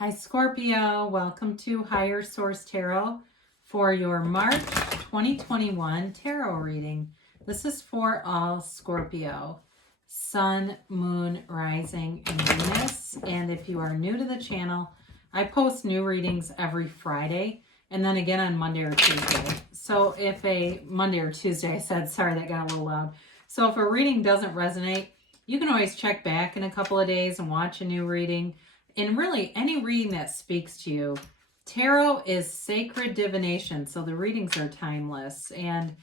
Hi Scorpio, welcome to Higher Source Tarot for your March 2021 tarot reading. This is for all Scorpio, Sun, Moon, Rising, and Venus. And if you are new to the channel, I post new readings every Friday and then again on Monday or Tuesday. So if a Monday or Tuesday, I said, sorry, that got a little loud. So if a reading doesn't resonate, you can always check back in a couple of days and watch a new reading. And really, any reading that speaks to you. Tarot is sacred divination, so the readings are timeless. And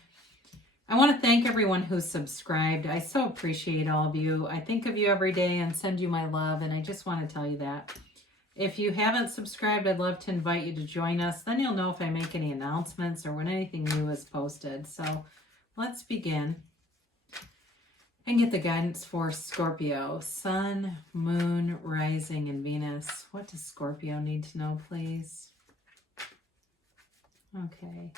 I want to thank everyone who's subscribed. I so appreciate all of you. I think of you every day and send you my love, and I just want to tell you that. If you haven't subscribed, I'd love to invite you to join us. Then you'll know if I make any announcements or when anything new is posted. So let's begin and get the guidance for Scorpio, Sun, Moon, Rising, and Venus. What does Scorpio need to know, please? Okay.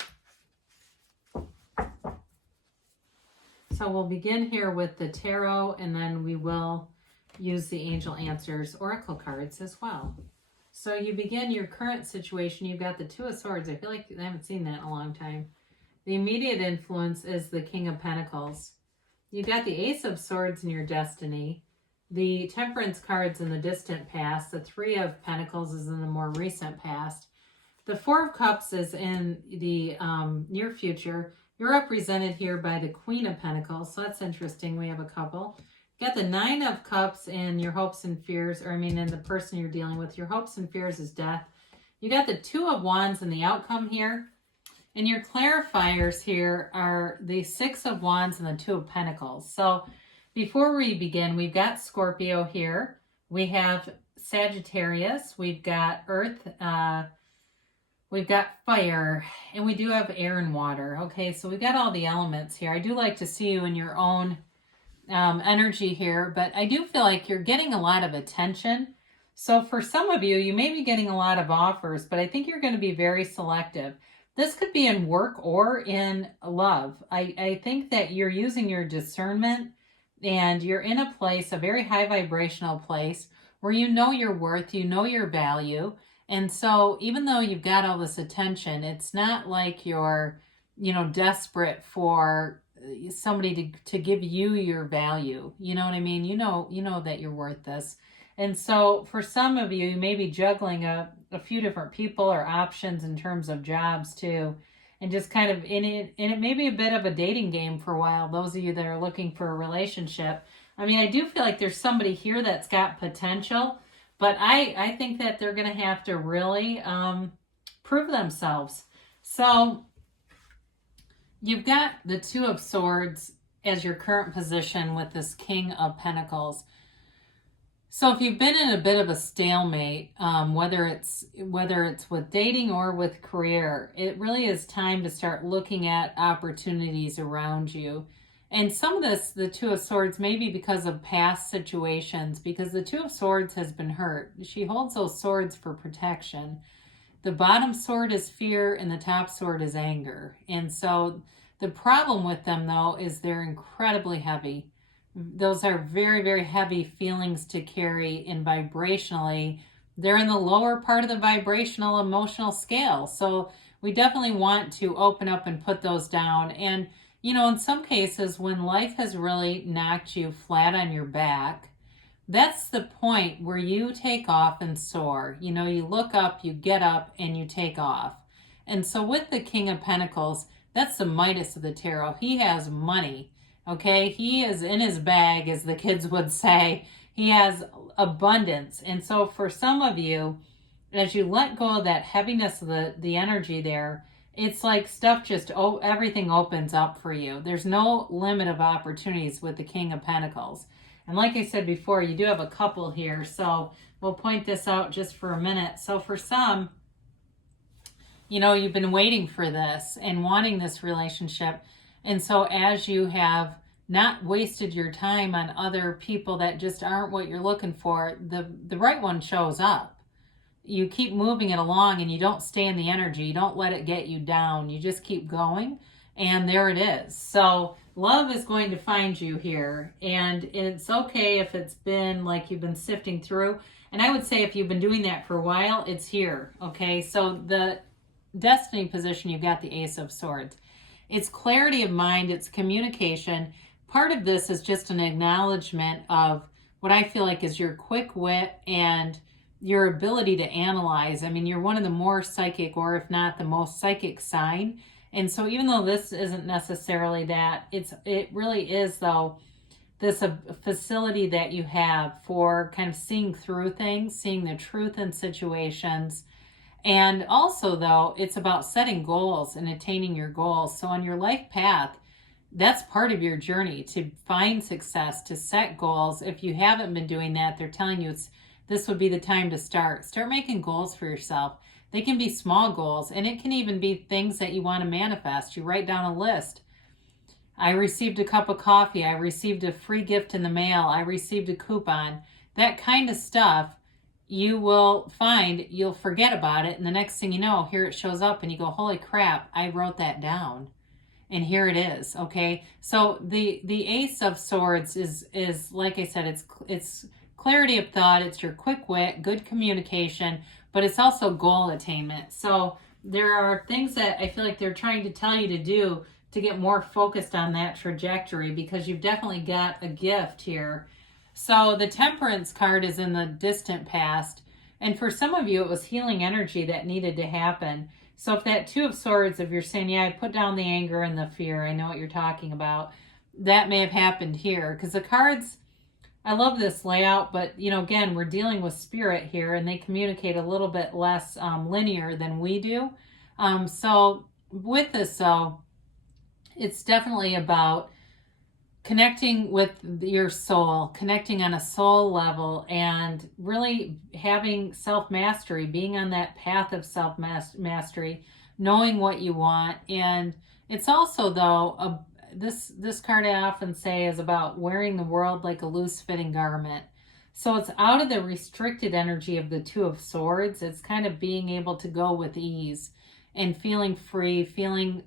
So we'll begin here with the tarot, and then we will use the Angel Answers Oracle cards as well. So you begin your current situation. You've got the Two of Swords. I feel like I haven't seen that in a long time. The immediate influence is the King of Pentacles. You got the Ace of Swords in your destiny, the Temperance cards in the distant past, the Three of Pentacles is in the more recent past, the Four of Cups is in the near future. You're represented here by the Queen of Pentacles, so that's interesting. We have a couple. You got the Nine of Cups in your hopes and fears, or I mean in the person you're dealing with. Your hopes and fears is death. You got the Two of Wands in the outcome here. And your clarifiers here are the Six of Wands and the Two of Pentacles. So before we begin, we've got Scorpio here. We have Sagittarius. We've got Earth. We've got fire. And we do have air and water. Okay, so we've got all the elements here. I do like to see you in your own energy here. But I do feel like you're getting a lot of attention. So for some of you, you may be getting a lot of offers. But I think you're going to be very selective. This could be in work or in love. I think that you're using your discernment and you're in a place, a very high vibrational place where you know your worth, you know your value. And so even though you've got all this attention, it's not like you're, desperate for somebody to give you your value. You know what I mean? You know that you're worth this. And so for some of you, you may be juggling a few different people or options in terms of jobs too. And just kind of it may be a bit of a dating game for a while. Those of you that are looking for a relationship. I mean, I do feel like there's somebody here that's got potential, but I think that they're going to have to really prove themselves. So you've got the Two of Swords as your current position with this King of Pentacles. So if you've been in a bit of a stalemate, whether it's with dating or with career, it really is time to start looking at opportunities around you. And some of this, the Two of Swords, may be because of past situations, because the Two of Swords has been hurt. She holds those swords for protection. The bottom sword is fear and the top sword is anger. And so the problem with them, though, is they're incredibly heavy. Those are very, very heavy feelings to carry, and vibrationally, they're in the lower part of the vibrational emotional scale. So we definitely want to open up and put those down. And, in some cases, when life has really knocked you flat on your back, that's the point where you take off and soar. You look up, you get up, and you take off. And so with the King of Pentacles, that's the Midas of the tarot. He has money. Okay, he is in his bag, as the kids would say. He has abundance. And so for some of you, as you let go of that heaviness of the energy there, it's like stuff just, everything opens up for you. There's no limit of opportunities with the King of Pentacles. And like I said before, you do have a couple here. So we'll point this out just for a minute. So for some, you've been waiting for this and wanting this relationship. And so as you have not wasted your time on other people that just aren't what you're looking for, the right one shows up. You keep moving it along and you don't stay in the energy. You don't let it get you down. You just keep going, and there it is. So love is going to find you here, and it's okay if it's been like you've been sifting through. And I would say if you've been doing that for a while, it's here. Okay, so the destiny position, you've got the Ace of Swords. It's clarity of mind, it's communication. Part of this is just an acknowledgement of what I feel like is your quick wit and your ability to analyze. I mean, you're one of the more psychic, or if not the most psychic sign. And so even though this isn't necessarily that, it really is, though, this facility that you have for kind of seeing through things, seeing the truth in situations. And also, though, it's about setting goals and attaining your goals. So on your life path, that's part of your journey to find success, to set goals. If you haven't been doing that, they're telling you this would be the time to start. Start making goals for yourself. They can be small goals, and it can even be things that you want to manifest. You write down a list. I received a cup of coffee. I received a free gift in the mail. I received a coupon. That kind of stuff, you will find you'll forget about it. And the next thing you know, here it shows up and you go, holy crap, I wrote that down. And here it is. Okay. So the Ace of Swords is like I said, it's clarity of thought. It's your quick wit, good communication, but it's also goal attainment. So there are things that I feel like they're trying to tell you to do to get more focused on that trajectory, because you've definitely got a gift here. So the Temperance card is in the distant past. And for some of you, it was healing energy that needed to happen. So if that Two of Swords, if you're saying, yeah, I put down the anger and the fear, I know what you're talking about, that may have happened here. Because the cards, I love this layout, but, you know, again, we're dealing with spirit here, and they communicate a little bit less linear than we do. So with this, though, it's definitely about connecting with your soul, connecting on a soul level, and really having self-mastery, being on that path of self-mastery, knowing what you want. And it's also, though, this card I often say is about wearing the world like a loose-fitting garment. So it's out of the restricted energy of the Two of Swords. It's kind of being able to go with ease and feeling free, feeling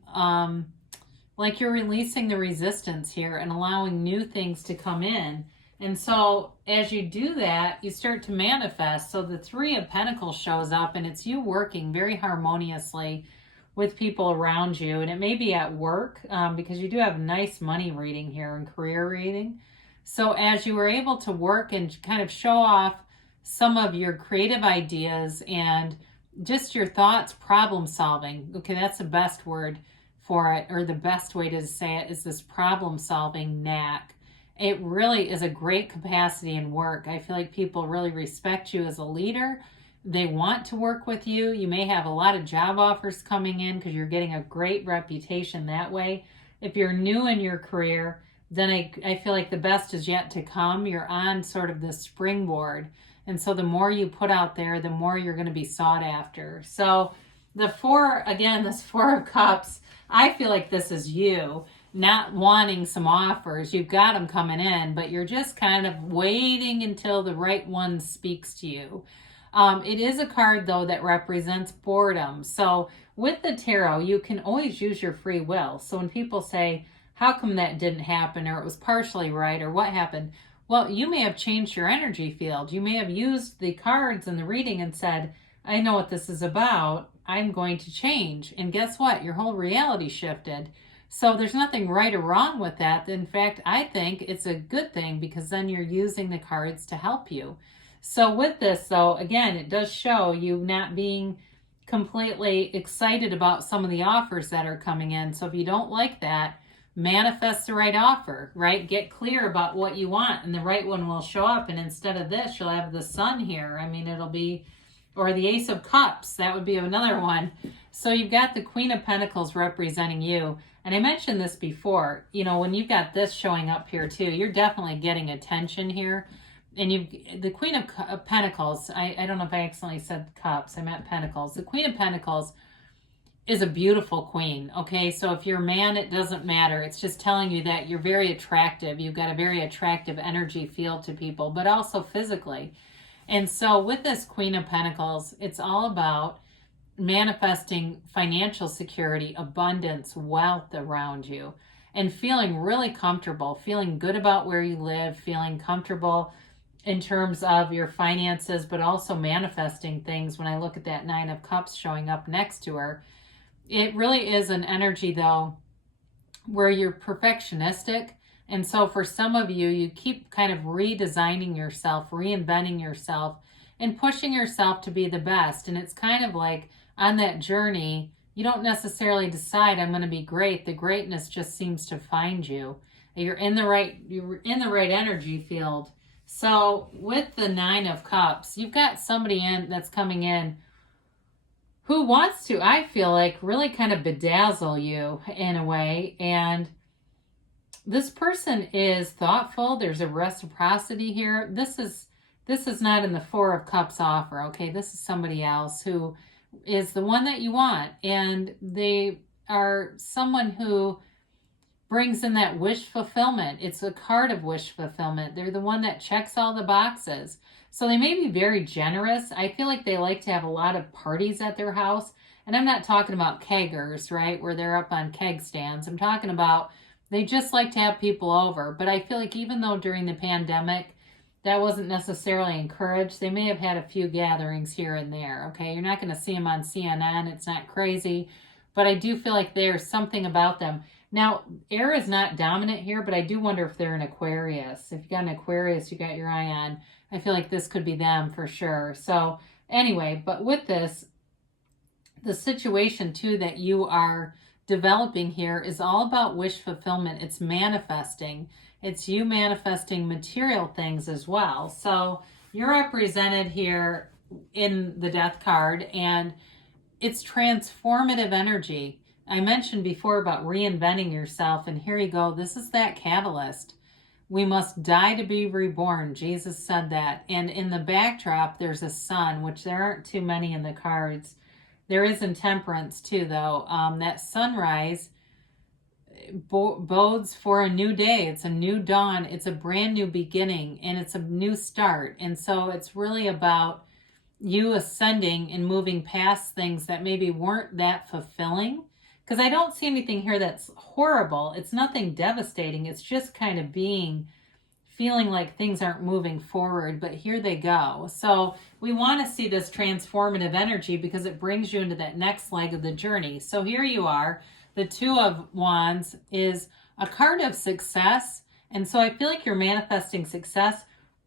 like you're releasing the resistance here and allowing new things to come in. And so as you do that, you start to manifest. So the Three of Pentacles shows up, and it's you working very harmoniously with people around you. And it may be at work, because you do have nice money reading here and career reading. So as you were able to work and kind of show off some of your creative ideas and just your thoughts, problem solving. Okay, that's the best word for it, or the best way to say it is this problem solving knack. It really is a great capacity in work. I feel like people really respect you as a leader. They want to work with you. You may have a lot of job offers coming in because you're getting a great reputation that way. If you're new in your career, then I feel like the best is yet to come. You're on sort of the springboard. And so the more you put out there, the more you're going to be sought after. So this Four of Cups, I feel like this is you not wanting some offers. You've got them coming in, but you're just kind of waiting until the right one speaks to you. It is a card, though, that represents boredom. So with the tarot, you can always use your free will. So when people say, how come that didn't happen, or it was partially right, or what happened? Well, you may have changed your energy field. You may have used the cards in the reading and said, I know what this is about. I'm going to change. And guess what? Your whole reality shifted. So there's nothing right or wrong with that. In fact, I think it's a good thing, because then you're using the cards to help you. So with this, though, again, it does show you not being completely excited about some of the offers that are coming in. So if you don't like that, manifest the right offer, right? Get clear about what you want, and the right one will show up. And instead of this, you'll have the Sun here. I mean, it'll be, or the Ace of Cups, that would be another one. So you've got the Queen of Pentacles representing you. And I mentioned this before, you know, when you've got this showing up here too, you're definitely getting attention here. And the Queen of Pentacles, I don't know if I accidentally said Cups, I meant Pentacles. The Queen of Pentacles is a beautiful queen, okay? So if you're a man, it doesn't matter. It's just telling you that you're very attractive. You've got a very attractive energy field to people, but also physically. And so with this Queen of Pentacles, it's all about manifesting financial security, abundance, wealth around you, and feeling really comfortable, feeling good about where you live, feeling comfortable in terms of your finances, but also manifesting things. When I look at that Nine of Cups showing up next to her, it really is an energy though where you're perfectionistic. And so for some of you, you keep kind of redesigning yourself, reinventing yourself, and pushing yourself to be the best. And it's kind of like on that journey, you don't necessarily decide I'm going to be great. The greatness just seems to find you. You're in the right energy field. So with the Nine of Cups, you've got somebody in that's coming in who wants to, I feel like, really kind of bedazzle you in a way. And this person is thoughtful. There's a reciprocity here. This is not in the Four of Cups offer, okay? This is somebody else who is the one that you want. And they are someone who brings in that wish fulfillment. It's a card of wish fulfillment. They're the one that checks all the boxes. So they may be very generous. I feel like they like to have a lot of parties at their house. And I'm not talking about keggers, right, where they're up on keg stands. I'm talking about they just like to have people over. But I feel like even though during the pandemic, that wasn't necessarily encouraged, they may have had a few gatherings here and there, okay? You're not going to see them on CNN. It's not crazy. But I do feel like there's something about them. Now, air is not dominant here, but I do wonder if they're an Aquarius. If you got an Aquarius you got your eye on, I feel like this could be them for sure. So anyway, but with this, the situation too that you are developing here is all about wish fulfillment. It's manifesting. It's you manifesting material things as well. So you're represented here in the Death card, and it's transformative energy. I mentioned before about reinventing yourself, and here you go. This is that catalyst. We must die to be reborn. Jesus said that. And in the backdrop, there's a sun, which there aren't too many in the cards. There is intemperance too, though. That sunrise bodes for a new day. It's a new dawn. It's a brand new beginning, and it's a new start. And so it's really about you ascending and moving past things that maybe weren't that fulfilling. Because I don't see anything here that's horrible. It's nothing devastating. It's just kind of feeling like things aren't moving forward, but here they go. So we want to see this transformative energy because it brings you into that next leg of the journey. So here you are. The Two of Wands is a card of success. And so I feel like you're manifesting success,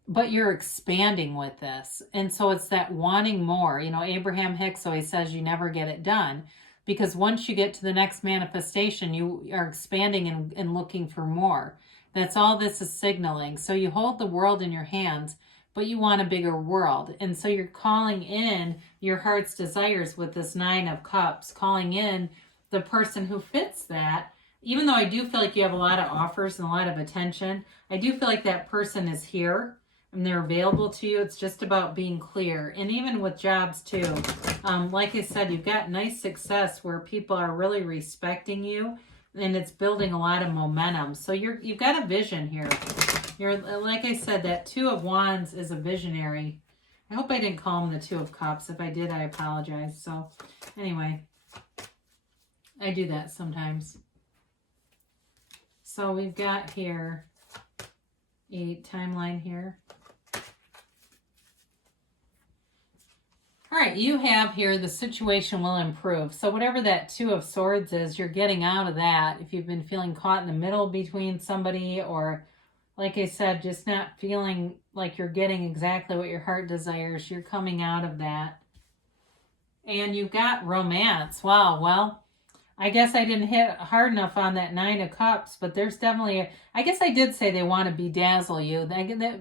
but you're expanding with this. And so it's that wanting more. You know, Abraham Hicks always says you never get it done. Because once you get to the next manifestation, you are expanding and looking for more. That's all this is signaling. So you hold the world in your hands, but you want a bigger world. And so you're calling in your heart's desires with this Nine of Cups, calling in the person who fits that. Even though I do feel like you have a lot of offers and a lot of attention, I do feel like that person is here and they're available to you. It's just about being clear. And even with jobs too, like I said, you've got nice success where people are really respecting you, and it's building a lot of momentum. So you've got a vision here. You're, like I said, that Two of Wands is a visionary. I hope I didn't call him the Two of Cups. If I did, I apologize. So anyway, I do that sometimes. So we've got here a timeline here. All right, you have here the situation will improve. So whatever that Two of Swords is, you're getting out of that. If you've been feeling caught in the middle between somebody, or like I said, just not feeling like you're getting exactly what your heart desires, you're coming out of that. And you've got romance. Wow, well, I guess I didn't hit hard enough on that Nine of Cups, but there's definitely, I guess I did say they want to bedazzle you.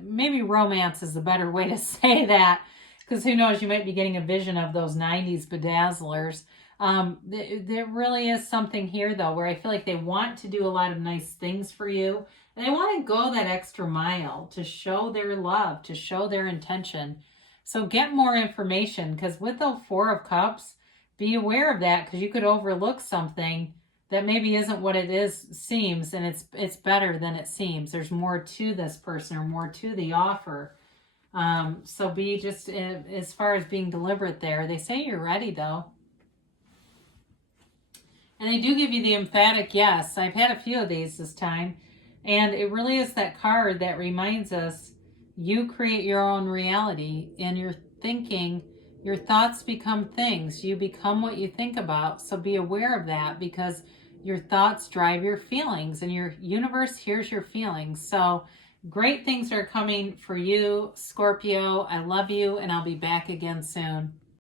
Maybe romance is the better way to say that. Because who knows, you might be getting a vision of those 90s bedazzlers. There really is something here, though, where I feel like they want to do a lot of nice things for you. And they want to go that extra mile to show their love, to show their intention. So get more information, because with the Four of Cups, be aware of that, because you could overlook something that maybe isn't what it seems, and it's better than it seems. There's more to this person or more to the offer. So be just, as far as being deliberate there. They say you're ready, though. And they do give you the emphatic yes. I've had a few of these this time. And it really is that card that reminds us You create your own reality. In your thinking, your thoughts become things. You become what you think about. So be aware of that, because your thoughts drive your feelings, and your universe hears your feelings. So great things are coming for you, Scorpio. I love you, and I'll be back again soon.